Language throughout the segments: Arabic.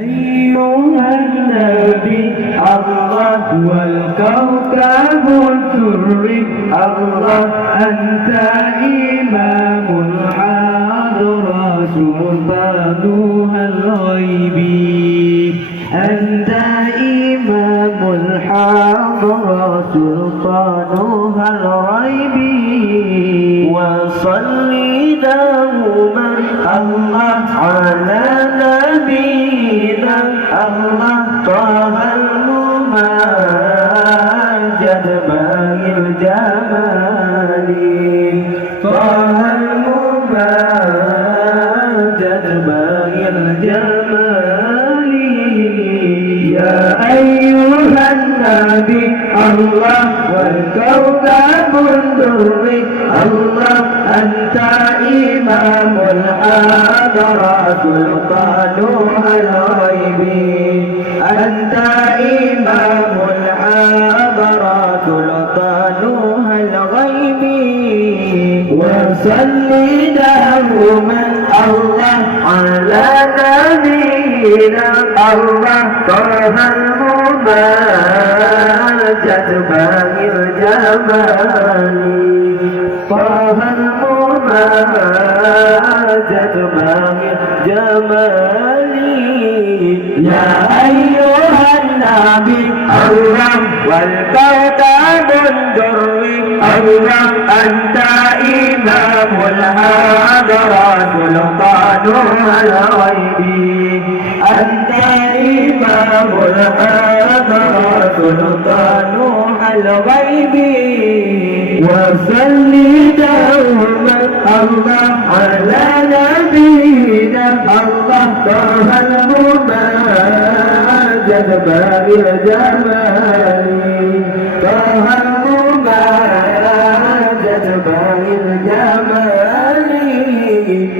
أيها النبي الله والكوكب الدري الله أنت إمام الحضرة سلطانها الغيبي أنت إمام الحضرة سلطانها الغيبي وصلي دوما الله على نبينا الله طه الممجد باقي الجمال طه الممجد باقي الجمال يا أيها النبي الله والكوكب الدري الله أنت إمام الحضرة سلطانها الغيبي أنت إمام الحضرة سلطانها الغيبي وصلي دوما الله على نبينا الله طه الممجد باقي الجمال طه الممجد باقي الجمال يا أيها النبي الله والكوكب الدري الله أنت إمام الحضرة سلطانها الغيبي أنت إمام الحضرة سلطانها الغيبي وصلي دوما الله على نبينا الله طه الممجد باقي الجمال طه الممجد باقي الجمال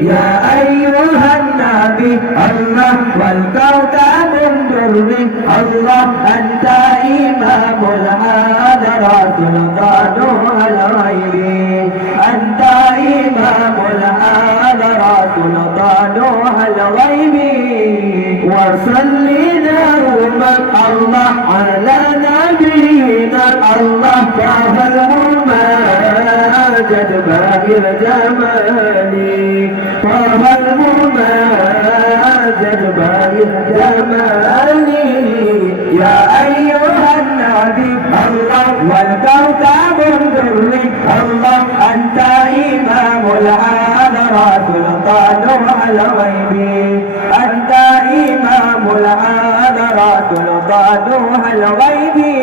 يا أيها النبي الله والكوكب الدري الله أنت إمام الحضرة سلطانها الغيبي أنت إمام الحضرة سلطانها الغيبي وصلي دوما الله على نبينا الله طه الممجد باقي الجمال طه الممجد باقي الجمال يا أيها النبي الله والكوكب الدري الله أنت إمام الحضرة سلطانها الغيبي أنت إمام الحضرة سلطانها الغيبي